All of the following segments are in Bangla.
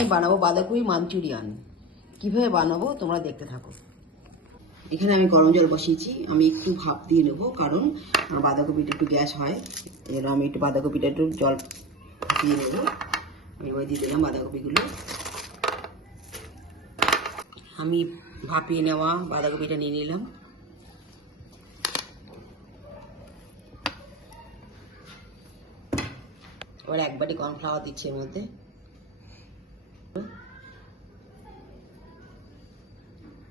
আমি বানাবো বাঁধাকপি মাঞ্চুরিয়ান। কিভাবে বানাবো তোমরা দেখতে থাকো। এখানে আমি গরম জল বসিয়েছি, আমি একটু ভাপ দিয়ে নেবো, কারণ বাঁধাকপিটা একটু গ্যাস হয়। এর আমি একটু বাঁধাকপিটা একটু জল দিয়ে নেবো। আমি এবার দিয়ে দিলাম বাঁধাকপিগুলো। আমি ভাপিয়ে নেওয়া বাঁধাকপিটা নিয়ে নিলাম। এবার এক বাটি কর্নফ্লাওয়ার দিচ্ছি এর মধ্যে।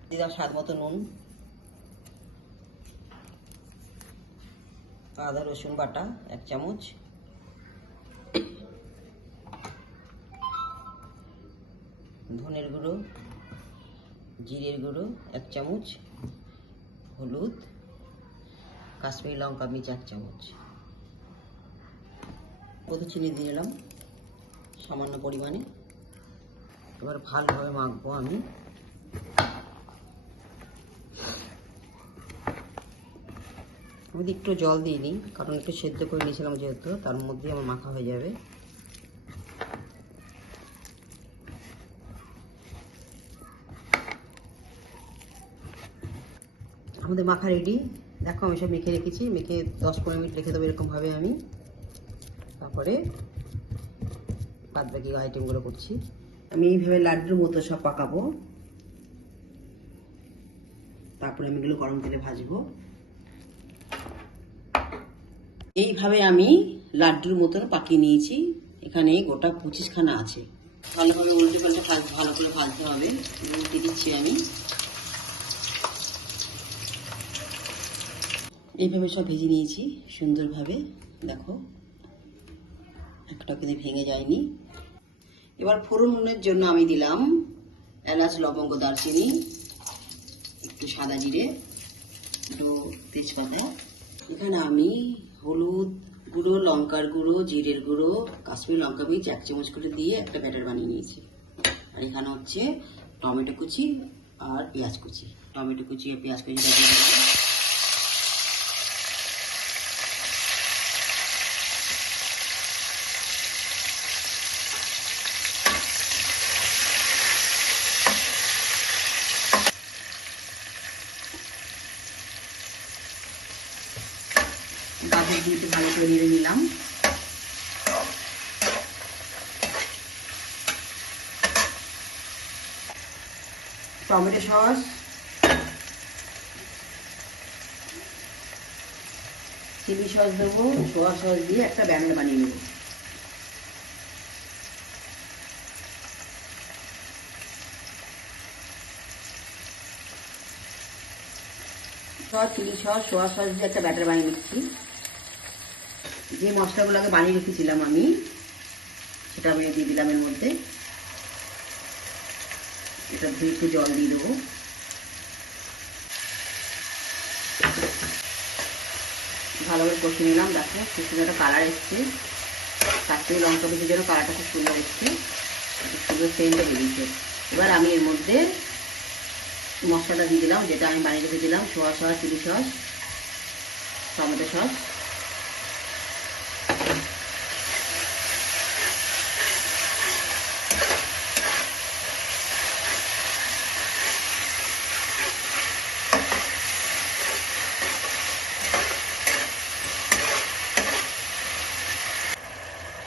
দিলাম স্বাদ মতো নুন, আদা রসুন বাটা 1 চামচ, ধনের গুঁড়ো, জিরের গুঁড়ো 1 চামচ, হলুদ, কাশ্মীরি লঙ্কা মির্চ 1 চামচ, কত চিনি দিয়ে দিলাম সামান্য পরিমাণে। এবার ভালোভাবে মাখবো আমি। আমি একটু জল দিয়ে নিই, কারণ একটু সেদ্ধ করে নিয়েছিলাম যেহেতু, তার মধ্যে আমার মাখা হয়ে যাবে। আমাদের মাখা রেডি। দেখো আমি সব মেখে রেখেছি, মেখে 10-15 মিনিট রেখে দেবো এরকমভাবে আমি। তারপরে বাদ বাকি আইটেমগুলো করছি। আমি এইভাবে লাড্ডুর মতো সব পাকাবো, তারপরে আমি এগুলো গরম তেলে ভাজবো। এইভাবে আমি লাড্ডুর মতন পাকিয়ে নিয়েছি। এখানে গোটা 25খানা আছে। ভালোভাবে উল্টে পাল্টে ভালো করে ভাজতে হবে। উল্টে দিচ্ছি আমি। এইভাবে সব ভেজে নিয়েছি সুন্দরভাবে। দেখো একটা কিন্তু ভেঙে যায়নি। এবার ফোড়নের জন্য আমি দিলাম এলাচ, লবঙ্গ, দারচিনি, একটু সাদা জিরে, একটু তেজপাতা। এখানে আমি হলুদ গুঁড়ো, লঙ্কার গুঁড়ো, জিরের গুঁড়ো, কাশ্মীরি লঙ্কা মির্চ 1 চামচ করে দিয়ে একটা ব্যাটার বানিয়ে নিয়েছি। আর এখানে হচ্ছে টমেটো কুচি আর পেঁয়াজ কুচি। টমেটো কুচি আর পেঁয়াজ কুচি দিয়ে দিলাম। গাজর দিয়ে একটু ভালো করে নেড়ে নিলাম। টমেটো সস, চিলি সস দেবো, সোয়া সস দিয়ে একটা ব্যাটার বানিয়ে নেব। চিলি সস, সোয়া সস দিয়ে একটা ব্যাটার বানিয়ে নিচ্ছি। যে মশলাগুলোকে বানিয়ে রেখেছিলাম আমি, সেটা আমি দিয়ে দিলাম এর মধ্যে। এটা ধুয়ে একটু জল দিয়ে দেবো। ভালো করে কষে নিলাম। দেখো খুব সুন্দর একটা কালার এসছে। কাশ্মীরি লঙ্কা মির্চের জন্য কালারটা খুব সুন্দর এসছে, সুন্দর সেন্টটা বেরিয়েছে। এবার আমি এর মধ্যে মশলাটা দিয়ে দিলাম, যেটা আমি বানিয়ে রেখেছিলাম, soya sauce, chilli sauce, tomato sauce.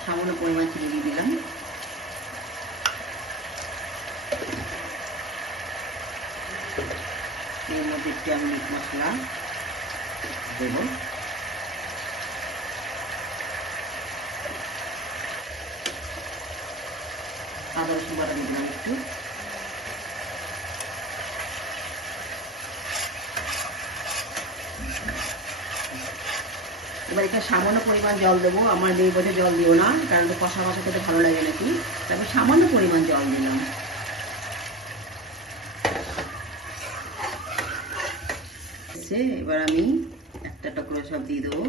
সামান্য পরিমাণ চিনি দিয়ে দিলাম। এর মধ্যে একটু আমি মিট মশলা দেব। আদা রসুন বাটা দিয়ে দিলাম একটু। এবার এখানে সামান্য পরিমাণ জল দেবো। আমার নেই বোঝে জল দিও না, কারণ কষা কষা খেতে ভালো লাগে নাকি। তারপর সামান্য পরিমাণ জল দিলাম। এবার আমি একটা একটা করে সব দিয়ে দেবো।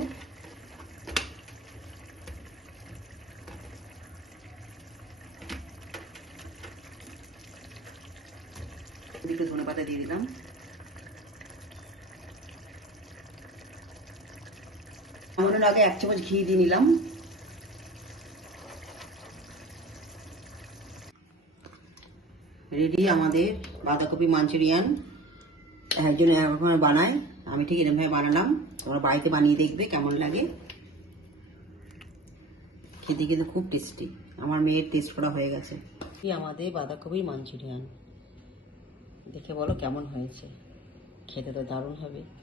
একটু ধনেপাতা দিয়ে দিলাম। নামানোর আগে 1 চামচ ঘি দিয়ে নিলাম। রেডি আমাদের বাঁধাকপি মাঞ্চুরিয়ান। একজন এখন বানায়, আমি ঠিক এরকমভাবে বানালাম। তোমরা বাড়িতে বানিয়ে দেখবে কেমন লাগে। খেতে কিন্তু খুব টেস্টি। আমার মেয়ের টেস্ট করা হয়ে গেছে। আমাদের বাঁধাকপি মাঞ্চুরিয়ান দেখে বলো কেমন হয়েছে। খেতে তো দারুণ হবে।